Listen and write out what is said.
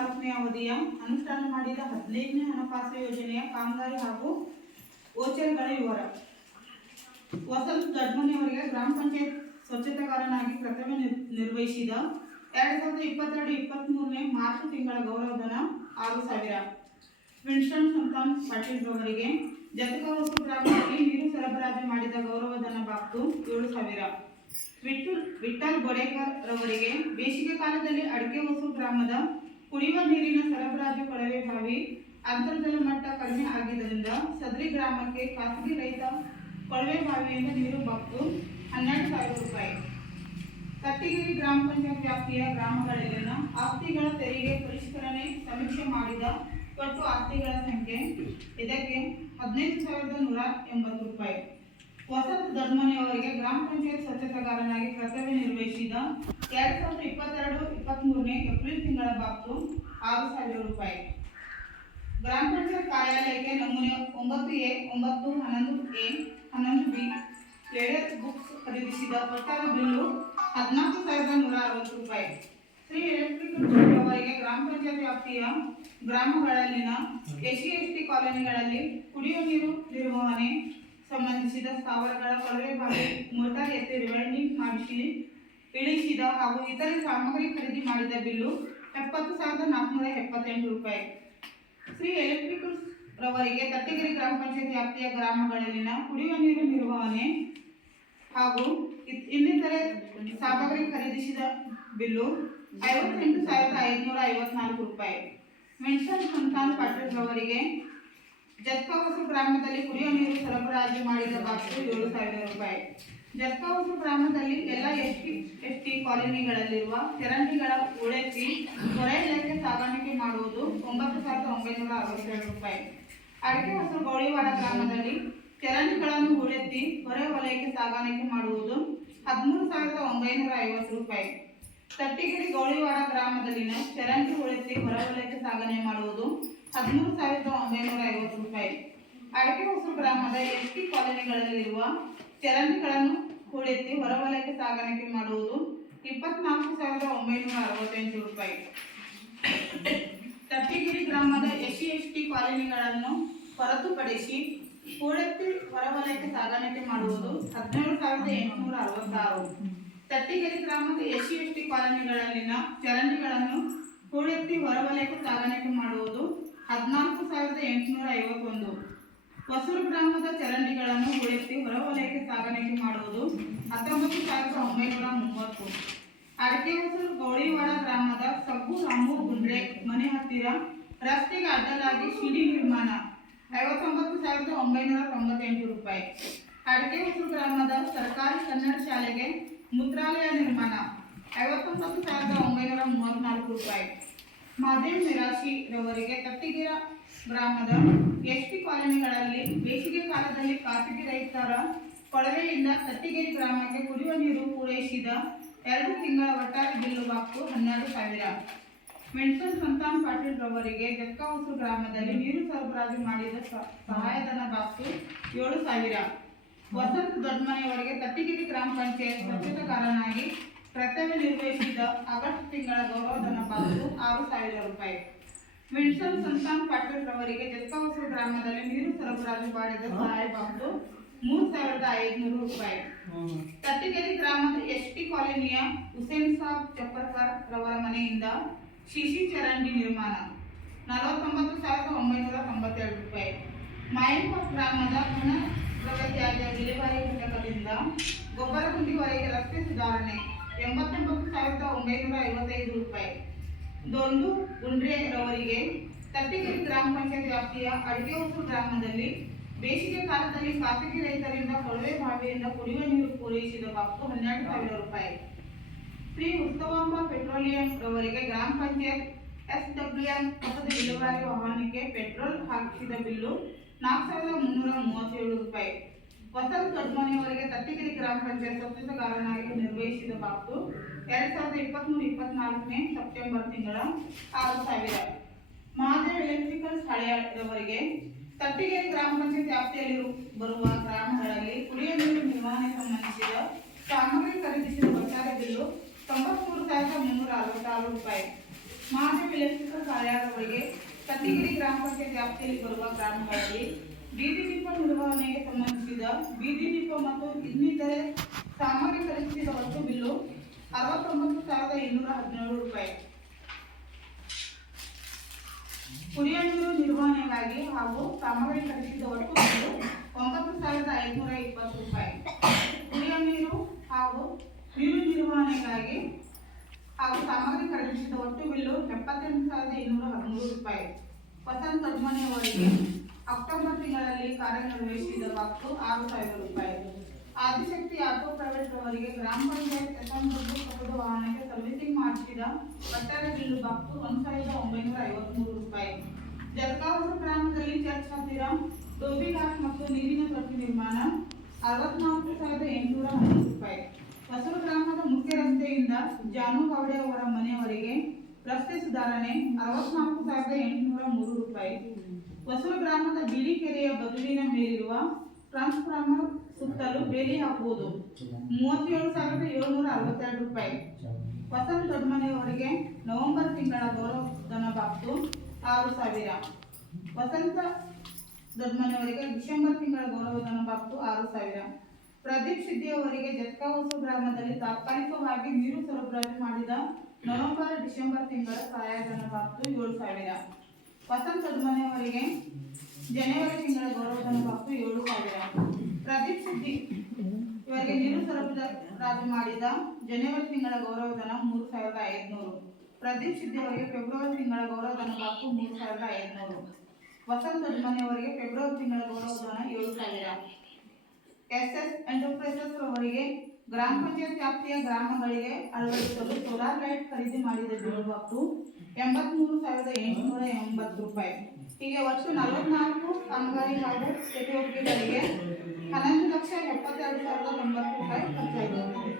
ನಾಲ್ಕನೇ ಅವಧಿಯ ಅನುಷ್ಠಾನ ಮಾಡಿದ ಹದಿನೈದನೇ ಹಣಕಾಸು ಯೋಜನೆಯ ಕಾಮಗಾರಿ ಹಾಗೂ ವೋಚರ್ಗಳ ವಿವರ. ವಸಂತ್ ದಡ್ಮನಿ ಅವರಿಗೆ ಗ್ರಾಮ ಪಂಚಾಯತ್ ಸ್ವಚ್ಛತಾಕಾರನಾಗಿ ಕರ್ತವ್ಯ ನಿರ್- ನಿರ್ವಹಿಸಿದ ಎರಡ್ ಸಾವಿರದ ಇಪ್ಪತ್ತೆರಡು ಇಪ್ಪತ್ತ್ಮೂರನೇ ಮಾರ್ಚ್ ತಿಂಗಳ ಗೌರವಧನ ಆರು ಸಾವಿರ. ವಿನ್ಸ್ಟನ್ ಸಂತಾನ್ ಪಾಟೀಲ್ ರವರಿಗೆ ಜತಕ ವಸ್ತು ಗ್ರಾಮದಲ್ಲಿ ನೀರು ಸರಬರಾಜು ಮಾಡಿದ ಗೌರವಧನ ಬಾಬ್ತು ಏಳು ಸಾವಿರ. ವಿಠಲ್ ವಿಠಲ್ ಬೊಡೇಕರ್ ರವರಿಗೆ ಬೇಸಿಗೆ ಕಾಲದಲ್ಲಿ ಅಡಿಕೆ ಹೊಸು ಗ್ರಾಮದ ಕುಡಿಯುವ ನೀರಿನ ಸರಬರಾಜು ಕೊಳವೆ ಬಾವಿ ಅಂತರ್ಜಲ ಮಟ್ಟ ಕಡಿಮೆ ಆಗಿದ್ದರಿಂದ ಸದರಿ ಗ್ರಾಮಕ್ಕೆ ಖಾಸಗಿ ರೈತ ಕೊಳವೆ ಬಾವಿಯಿಂದ ನೀರು ಬಗ್ಗು ಹನ್ನೆರಡು ಸಾವಿರ ರೂಪಾಯಿ. ಕಟ್ಟಿಗಿರಿ ಗ್ರಾಮ ಪಂಚಾಯತ್ ವ್ಯಾಪ್ತಿಯ ಗ್ರಾಮಗಳಲ್ಲಿನ ಆಸ್ತಿಗಳ ತೆರಿಗೆ ಪರಿಷ್ಕರಣೆ ಸಮೀಕ್ಷೆ ಮಾಡಿದ ಒಟ್ಟು ಆಸ್ತಿಗಳ ಸಂಖ್ಯೆ ಇದಕ್ಕೆ ಹದಿನೈದು ಸಾವಿರದ ನೂರ ಎಂಬತ್ತು ರೂಪಾಯಿ. ವಸತ್ ಅವರಿಗೆ ಗ್ರಾಮ ಪಂಚಾಯತ್ ಸ್ವಚ್ಛತಾಗಾರನಾಗಿ ಕರ್ತವ್ಯ ನಿರ್ವಹಿಸಿದ ಎರಡ್ ಸಾವಿರದ ಇಪ್ಪತ್ತೆರಡು ಇಪ್ಪತ್ತ್ಮೂರನೇ ಏಪ್ರಿಲ್ ತಿಂಗಳ ಬಾಬ್ತು ಆರು ಸಾವಿರ ರೂಪಾಯಿ. ಗ್ರಾಮ ಪಂಚಾಯತ್ ಕಾರ್ಯಾಲಯಕ್ಕೆ ನಮೂನೆ ಒಂಬತ್ತು ಎ, ಒಂಬತ್ತು, ಹನ್ನೊಂದು ಎ, ಹನ್ನೊಂದು ಬಿ ಲೇಡರ್ ಬುಕ್ಸ್ ಖರೀದಿಸಿದ ಒಟ್ಟಾರೆ ಬಿಲ್ಲು ಹದಿನಾಲ್ಕು ಸಾವಿರದ ನೂರ ಅರವತ್ತು ರೂಪಾಯಿ. ಶ್ರೀ ಎಲೆಕ್ಟ್ರಿಕಲ್ ಅವರಿಗೆ ಗ್ರಾಮ ಪಂಚಾಯತ್ ವ್ಯಾಪ್ತಿಯ ಗ್ರಾಮಗಳಲ್ಲಿನ ಎಸ್ ಸಿ ಎಸ್ ಟಿ ಕಾಲೋನಿಗಳಲ್ಲಿ ಕುಡಿಯುವ ನೀರು ನಿರ್ವಹಣೆ ಸಂಬಂಧಿಸಿದ ಸ್ಥಾವರಗಳ ಕೊಳವೆ ಬಾವಿ, ಮೋಟಾರ್ ಎತ್ತಿ ರಿವೈಂಡಿಂಗ್ ಮಾಡಿಸಿ ಇಳಿಸಿದ ಹಾಗೂ ಇತರೆ ಸಾಮಗ್ರಿ ಖರೀದಿ ಮಾಡಿದ ಬಿಲ್ಲು ಎಪ್ಪತ್ತು ಸಾವಿರದ ನಾಲ್ಕುನೂರ ಎಪ್ಪತ್ತೆಂಟು ರೂಪಾಯಿ. ಶ್ರೀ ಎಲೆಕ್ಟ್ರಿಕಲ್ಸ್ ರವರಿಗೆ ತಟ್ಟೆಗೆರೆ ಗ್ರಾಮ ಪಂಚಾಯತ್ ವ್ಯಾಪ್ತಿಯ ಗ್ರಾಮಗಳಲ್ಲಿನ ಕುಡಿಯುವ ನೀರು ನಿರ್ವಹಣೆ ಹಾಗೂ ಇನ್ನಿತರೆ ಸಾಮಗ್ರಿ ಖರೀದಿಸಿದ ಬಿಲ್ಲು ಐವತ್ತೆಂಟು ಸಾವಿರದ ಐದುನೂರ ಐವತ್ನಾಲ್ಕು ರೂಪಾಯಿ. ಮೆನ್ಷನ್ ಸಂತಾನ್ ಪಾಟೀಲ್ ರವರಿಗೆ ಜತ್ಕವಸು ಗ್ರಾಮದಲ್ಲಿ ಕುಡಿಯುವ ನೀರು ಸರಬರಾಜು ಮಾಡಿದ ಬಾಕಿ ಏಳು ಸಾವಿರ ರೂಪಾಯಿ. ಜತ್ಕವಸು ಗ್ರಾಮದಲ್ಲಿ ಎಲ್ಲ ಎಸ್ ಟಿ ಎಸ್ ಟಿ ಕಾಲೋನಿಗಳಲ್ಲಿರುವ ಚರಂಡಿಗಳ ಉಳಿಸಿ ಹೊರ ಇಲಾಖೆ ಸಾಗಾಣಿಕೆ ಮಾಡುವುದು ಒಂಬತ್ತು ಸಾವಿರದ ಒಂಬೈನೂರ ಅರವತ್ತೆರಡು ರೂಪಾಯಿ. ಅಡಕೆ ಹೊಸ ಗೋಳಿವಾಡ ಗ್ರಾಮದಲ್ಲಿ ಚರಂಡಿಗಳನ್ನು ಉಳಿಸಿ ಹೊರೆ ವಲಯಕ್ಕೆ ಸಾಗಾಣಿಕೆ ಮಾಡುವುದು ಹದಿಮೂರು ಸಾವಿರದ ಒಂಬೈನೂರ ಐವತ್ತು ರೂಪಾಯಿ. ತಟ್ಟಿಗಿರಿ ಗೋಳಿವಾಡ ಗ್ರಾಮದಲ್ಲಿನ ಚರಂಡಿ ಉಳಿಸಿ ಹೊರ ವಲಯಕ್ಕೆ ಸಾಗಣೆ ಮಾಡುವುದು ಹದಿಮೂರು ಸಾವಿರದ ಒಂಬೈನೂರ ಐವತ್ತು ರೂಪಾಯಿ. ಅಡಕೆ ಹೊಸೂರು ಗ್ರಾಮದ ಎಸ್ ಟಿ ಕಾಲೋನಿಗಳಲ್ಲಿರುವ ಚರಂಡಿಗಳನ್ನು ಕೂಡಿಸಿ ಹೊರವಲಯಕ್ಕೆ ಸಾಗಾಣಿಕೆ ಮಾಡುವುದು ಇಪ್ಪತ್ನಾಲ್ಕು ಸಾವಿರದ ಒಂಬೈನೂರ ಅರವತ್ತೆಂಟು ರೂಪಾಯಿ. ತಟ್ಟಿಗಿರಿ ಗ್ರಾಮದ ಎಸ್ ಸಿ ಎಸ್ ಟಿ ಕಾಲೋನಿಗಳನ್ನು ಹೊರತುಪಡಿಸಿ ಕೂಡೆತ್ತಿ ಹೊರವಲಯಕ್ಕೆ ಸಾಗಾಣಿಕೆ ಮಾಡುವುದು ಹದಿನೇಳು ಸಾವಿರದ ಎಂಟುನೂರ ಅರವತ್ತಾರು. ತಟ್ಟಿಗೆರೆ ಗ್ರಾಮದ ಎಸ್ ಸಿ ಎಸ್ ಟಿ ಕಾಲೋನಿಗಳಲ್ಲಿನ ಚರಂಡಿಗಳನ್ನು ಕೂಡೆತ್ತಿ ಹೊರವಲಯಕ್ಕೆ ಸಾಗಾಣಿಕೆ ಮಾಡುವುದು ಹದಿನಾಲ್ಕು ಸಾವಿರದ ಎಂಟುನೂರ ಐವತ್ತೊಂದು. ಹೊಸೂರು ಗ್ರಾಮದ ಚರಂಡಿಗಳನ್ನು ಉಳಿಸಿ ಹೊರವಲಯಕ್ಕೆ ಸಾಗಾಣಿಕೆ ಮಾಡುವುದು ಹತ್ತೊಂಬತ್ತು ಸಾವಿರದ ಒಂಬೈನೂರ ಮೂವತ್ತು. ಅಡಕೆ ಹೊಸೂರು ಗೌಳಿವಾಡ ಗ್ರಾಮದ ಸಬ್ಬು ರಾಮು ಗುಂಡ್ರೆ ಮನೆ ಹತ್ತಿರ ರಸ್ತೆಗೆ ಅಡ್ಡಲಾಗಿ ಶಿಡಿ ನಿರ್ಮಾಣ. ಐವತ್ತೊಂಬತ್ತು ಸಾವಿರದ ಒಂಬೈನೂರ ತೊಂಬತ್ತೆಂಟು ರೂಪಾಯಿ. ಅಡಕೆ ಹೊಸೂರು ಗ್ರಾಮದ ಸರ್ಕಾರಿ ಕನ್ನಡ ಶಾಲೆಗೆ ಮೂತ್ರಾಲಯ ನಿರ್ಮಾಣ. ಐವತ್ತೊಂಬತ್ತು ಸಾವಿರದ ಒಂಬೈನೂರ ಮೂವತ್ತ್ನಾಲ್ಕು ರೂಪಾಯಿ. ಮಾದೇವ್ ನಿರಾಶಿ ರವರಿಗೆ ಗ್ರಾಮದ ಎಸ್ ಪಿ ಕಾಲೋನಿಗಳಲ್ಲಿ ಬೇಸಿಗೆ ಕಾಲದಲ್ಲಿ ಖಾಸಗಿ ರೈತರ ಕೊಳವೆಯಿಂದ ತಟ್ಟಿಗೇರಿ ಗ್ರಾಮಕ್ಕೆ ಕುಡಿಯುವ ನೀರು ಪೂರೈಸಿದ ಎರಡು ತಿಂಗಳ ಒಟ್ಟಾರೆ ಬಿಲ್ಲು ಬಾಕು ಹನ್ನೆರಡು ಸಾವಿರ. ಮೆಣಸನ್ ಸಂತಾನ್ ಪಾಟೀಲ್ ರವರಿಗೆ ಜಕ್ಕಾವಸು ಗ್ರಾಮದಲ್ಲಿ ನೀರು ಸರಬರಾಜು ಮಾಡಿದ ಸಹಾಯಧನ ಬಾಕು ಏಳು ಸಾವಿರ. ವಸಂತ ದೊಡ್ಡಮನೆಯವರಿಗೆ ತಟ್ಟಿಗಿರಿ ಗ್ರಾಮ ಪಂಚಾಯತ್ ಸ್ವಚ್ಛತಾಕಾರನಾಗಿ ಕರ್ತವ್ಯ ನಿರ್ವಹಿಸಿದ ಆಗಸ್ಟ್ ತಿಂಗಳ ಗೌರವಧನ ಬಾಕು ಆರು ಸಾವಿರ ರೂಪಾಯಿ. ವಿನ್ಸನ್ ಸಂತಾನ್ ಪಾಟೀಲ್ ರವರಿಗೆ ಜತ್ಕಾವಸು ಗ್ರಾಮದಲ್ಲಿ ನೀರು ಸರಬರಾಜು ಮಾಡಿದ ಸಹಾಯ ಬಾಕು ಮೂರು ಸಾವಿರದ ಐದುನೂರು ರೂಪಾಯಿ. ತಟ್ಟಿಗೆರೆ ಗ್ರಾಮದ ಎಸ್ ಟಿ ಕಾಲೋನಿಯ ಹುಸೇನ್ ಸಾಬ್ ಚಪ್ಪರ್ಕರ್ ರವರ ಮನೆಯಿಂದ ಶಿಶಿ ಚರಂಡಿ ನಿರ್ಮಾಣ. ನಲವತ್ತೊಂಬತ್ತು ಸಾವಿರದ ಒಂಬೈನೂರ ತೊಂಬತ್ತೆರಡು ರೂಪಾಯಿ. ಮಾಯಪ್ಪ ಗ್ರಾಮದ ಪುನಃ ತ್ಯಾಜ್ಯ ವಿಲೇವಾರಿ ಘಟಕದಿಂದ ಗೊಬ್ಬರಗುಂಡಿವರೆಗೆ ರಸ್ತೆ ಸುಧಾರಣೆ. ಎಂಬತ್ತೊಂಬತ್ತು ಸಾವಿರದ ಒಂಬೈನೂರ ಐವತ್ತೈದು ರೂಪಾಯಿ. ದೊಂದು ಗುಂಡ್ರೆ ರವರಿಗೆ ತಟ್ಟಿಗೆರೆ ಗ್ರಾಮ ಪಂಚಾಯತ್ ವ್ಯಾಪ್ತಿಯ ಅಡಿಗೆಹೊಸು ಗ್ರಾಮದಲ್ಲಿ ಬೇಸಿಗೆ ಕಾಲದಲ್ಲಿ ಖಾಸಗಿ ರೈತರಿಂದ ಕೊಳವೆ ಬಾವಿಯಿಂದ ಕುಡಿಯುವ ನೀರು ಪೂರೈಸಿದ ಬಾಕು ಹನ್ನೆರಡು ಸಾವಿರ ರೂಪಾಯಿ. ಶ್ರೀ ಉತ್ಸವಾಂಬ ಪೆಟ್ರೋಲಿಯಂ ರವರಿಗೆ ಗ್ರಾಮ ಪಂಚಾಯತ್ ಎಸ್ ಡಬ್ಲ್ಯೂ ಎಂ ಹೊಸದ ವಿಲೇವಾರಿ ವಾಹನಕ್ಕೆ ಪೆಟ್ರೋಲ್ ಹಾಕಿಸಿದ ಬಿಲ್ಲು ನಾಲ್ಕು ಸಾವಿರದ ಮುನ್ನೂರ ಮೂವತ್ತೇಳು ರೂಪಾಯಿ. ವಸಂತ ದೊಡ್ಮನೆಯವರಿಗೆ ತಟ್ಟಿಗಿರಿ ಗ್ರಾಮ ಪಂಚಾಯತ್ ಸ್ವಚ್ಛತೆಗಾರನಾಗಿ ನಿರ್ವಹಿಸಿದ ಬಾಕು ಎರಡ್ ಸಾವಿರದ ಇಪ್ಪತ್ಮೂರು, ಇಪ್ಪತ್ನಾಲ್ಕನೇ ಸೆಪ್ಟೆಂಬರ್ ತಿಂಗಳ ಆರು ಸಾವಿರ. ಮಾದರಿ ಎಲೆಕ್ಟ್ರಿಕಲ್ಸ್ ಹಳೆಯವರಿಗೆ ತಟ್ಟಿಗೆರೆ ಗ್ರಾಮ ಪಂಚಾಯತ್ ವ್ಯಾಪ್ತಿಯಲ್ಲಿ ಬರುವ ಗ್ರಾಮಗಳಲ್ಲಿ ಕುಡಿಯುವ ನೀರು ನಿರ್ವಹಣೆ ಸಂಬಂಧಿಸಿದ ಸಾಮಗ್ರಿ ಖರೀದಿಸಿದ ಒಟ್ಟಾರೆ ಬಿಲ್ಲು ತೊಂಬತ್ಮೂರು ಸಾವಿರದ ಮುನ್ನೂರ ಅರವತ್ತಾರು ರೂಪಾಯಿ. ಮಾದರಿ ಎಲೆಕ್ಟ್ರಿಕಲ್ ಹಳೆಯವರಿಗೆ ತತ್ತಿಗಿರಿ ಗ್ರಾಮ ಪಂಚಾಯತ್ ವ್ಯಾಪ್ತಿಯಲ್ಲಿ ಬರುವ ಗ್ರಾಮಗಳಲ್ಲಿ ಬೀದಿ ದೀಪ ನಿರ್ವಹಣೆಗೆ ಸಂಬಂಧಿಸಿದ ಬೀದಿ ದೀಪ ಮತ್ತು ಇನ್ನಿತರೆ ಖರೀದಿಸಿದ ಒಟ್ಟು ಬಿಲ್ಲು ಅರವತ್ತೊಂಬತ್ತು ಸಾವಿರದ ಇನ್ನೂರ ಹದಿನೇಳು ರೂಪಾಯಿ. ಕುಡಿಯುವ ನೀರು ನಿರ್ವಹಣೆಗಾಗಿ ಹಾಗೂ ಸಾಮಗ್ರಿ ಖರೀದಿಸಿದ ಒಟ್ಟು ಬಿಲ್ಲು ಒಂಬತ್ತು ಸಾವಿರದ ಐದುನೂರ ಇಪ್ಪತ್ತು ರೂಪಾಯಿ. ಕುಡಿಯ ನೀರು ಹಾಗೂ ನೀರು ನಿರ್ವಹಣೆಗಾಗಿ ಹಾಗೂ ಸಾಮಗ್ರಿ ಖರೀದಿಸಿದ ಒಟ್ಟು ಬಿಲ್ಲು ಎಪ್ಪತ್ತೆಂಟು ಸಾವಿರದ ಇನ್ನೂರ ಹದಿಮೂರು ರೂಪಾಯಿ. ವಸಂತ ಅವರಿಗೆ ಅಕ್ಟೋಬರ್ ತಿಂಗಳಲ್ಲಿ ಕಾರ್ಯನಿರ್ವಹಿಸಿದ ಬಾಕ್ಸು ಆರು ಸಾವಿರ ರೂಪಾಯಿ ಆದಿಶಕ್ತಿ ಆಟೋ ಪ್ರೈವೇಟ್ ಅವರಿಗೆ ಗ್ರಾಮ ಪಂಚಾಯತ್ ಎಸಂಬದ್ದು ಕಪ್ಪದ ವಾಹನಕ್ಕೆ ಸರ್ವಿಸಿಂಗ್ ಮಾಡಿಸಿದ ಒಟ್ಟಾರೆ ಬಿಲ್ಲು ಬಾಕ್ಸು ಒಂದು ಸಾವಿರದ ಒಂಬೈನೂರ ಐವತ್ಮೂರು ರೂಪಾಯಿ. ಜಲಗಾವಸ ಗ್ರಾಮದಲ್ಲಿ ಚರ್ಚ್ ಹತ್ತಿರ ಟೋಬಿ ಘಾಟ್ ಮತ್ತು ನೀರಿನ ತೊಟ್ಟಿ ನಿರ್ಮಾಣ ಅರವತ್ನಾಲ್ಕು ಸಾವಿರದ ಎಂಟುನೂರ ಹನ್ನೊಂದು ರೂಪಾಯಿ. ಹಸಿರು ಗ್ರಾಮದ ಮುಖ್ಯ ರಸ್ತೆಯಿಂದ ಜಾನು ಗೌಡೆ ಅವರ ಮನೆಯವರೆಗೆ ರಸ್ತೆ ಸುಧಾರಣೆ ಅರವತ್ನಾಲ್ಕು ಸಾವಿರದ ಎಂಟುನೂರ ಮೂರು ರೂಪಾಯಿ. ಹೊಸೂರು ಗ್ರಾಮದ ಬಿಳಿಕೆರೆಯ ಬದುವಿನ ಮೇಲಿರುವ ಟ್ರಾನ್ಸ್ಫಾರ್ಮರ್ ಸುತ್ತಲೂ ಬೇಲಿ ಹಾಕುವುದು. ಮೂವತ್ತೇಳು ಸಾವಿರದ ಏಳುನೂರ ಅರವತ್ತೆರಡು ರೂಪಾಯಿ. ವಸಂತ ದೊಡ್ಡಮನೆಯವರಿಗೆ ನವೆಂಬರ್ ತಿಂಗಳ ಗೌರವಧನ ಬಾಕ್ಸು ಆರು ಸಾವಿರ. ವಸಂತ ದೊಡ್ಡಮನೆಯವರಿಗೆ ಡಿಸೆಂಬರ್ ತಿಂಗಳ ಗೌರವಧನ ಬಾಕ್ಸು ಆರು ಸಾವಿರ. ಪ್ರದೀಪ್ ಸಿದ್ದಿಯವರಿಗೆ ಜಟ್ಕಾವಸು ಗ್ರಾಮದಲ್ಲಿ ತಾತ್ಕಾಲಿಕವಾಗಿ ನೀರು ಸರಬರಾಜು ಮಾಡಿದ ನವೆಂಬರ್ ಡಿಸೆಂಬರ್ ತಿಂಗಳ ಸಹಾಯಧನ ಬಾಕ್ಸು ಏಳು ಸಾವಿರ. ವಸಂತ ದೊಡ್ಡಮನೆಯವರಿಗೆ ಜನವರಿ ತಿಂಗಳ ಗೌರವಧನ ಬಾಕ್ಸು ಏಳು ಸಾವಿರ. ಪ್ರದೀಪ್ ಸುದ್ದಿ. ಇವರಿಗೆ ನೀರು ಸರಬರಾಜು ಮಾಡಿದ ಜನವರಿ ತಿಂಗಳ ಗೌರವಧನ ಮೂರು ಸಾವಿರದ ಐದುನೂರು ಪ್ರದೀಪ್ ಸುದ್ದಿ ಅವರಿಗೆ ಫೆಬ್ರವರಿ ತಿಂಗಳ ಗೌರವಧನ ಬಾಕ್ಸು ಮೂರು ಸಾವಿರದ ಐದುನೂರು ವಸಂತ ದೊಡ್ಡಮನೆಯವರಿಗೆ ಫೆಬ್ರವರಿ ತಿಂಗಳ ಗೌರವಧನ ಏಳು ಸಾವಿರ. ಎಸ್ ಎಸ್ ಎಂಟರ್ಪ್ರೈಸಸ್ ಅವರಿಗೆ ಗ್ರಾಮ ಪಂಚಾಯತ್ ವ್ಯಾಪ್ತಿಯ ಗ್ರಾಮಗಳಿಗೆ ಅಳವಡಿಸಲು ಸೋಲಾರ್ ಲೈಟ್ ಖರೀದಿ ಮಾಡಿದ ಬಾಕ್ಸು ಎಂಬತ್ಮೂರು ಸಾವಿರದ ಎಂಟುನೂರ ಎಂಬತ್ತು ರೂಪಾಯಿ. ಹೀಗೆ ವರ್ಷ ನಲವತ್ನಾಲ್ಕು ಕಾಮಗಾರಿ ಹಾಗೂ ಚಟುವಟಿಕೆಗಳಿಗೆ ಹನ್ನೊಂದು ಲಕ್ಷ ಎಪ್ಪತ್ತೆರಡು ಸಾವಿರದ ತೊಂಬತ್ತು ರೂಪಾಯಿ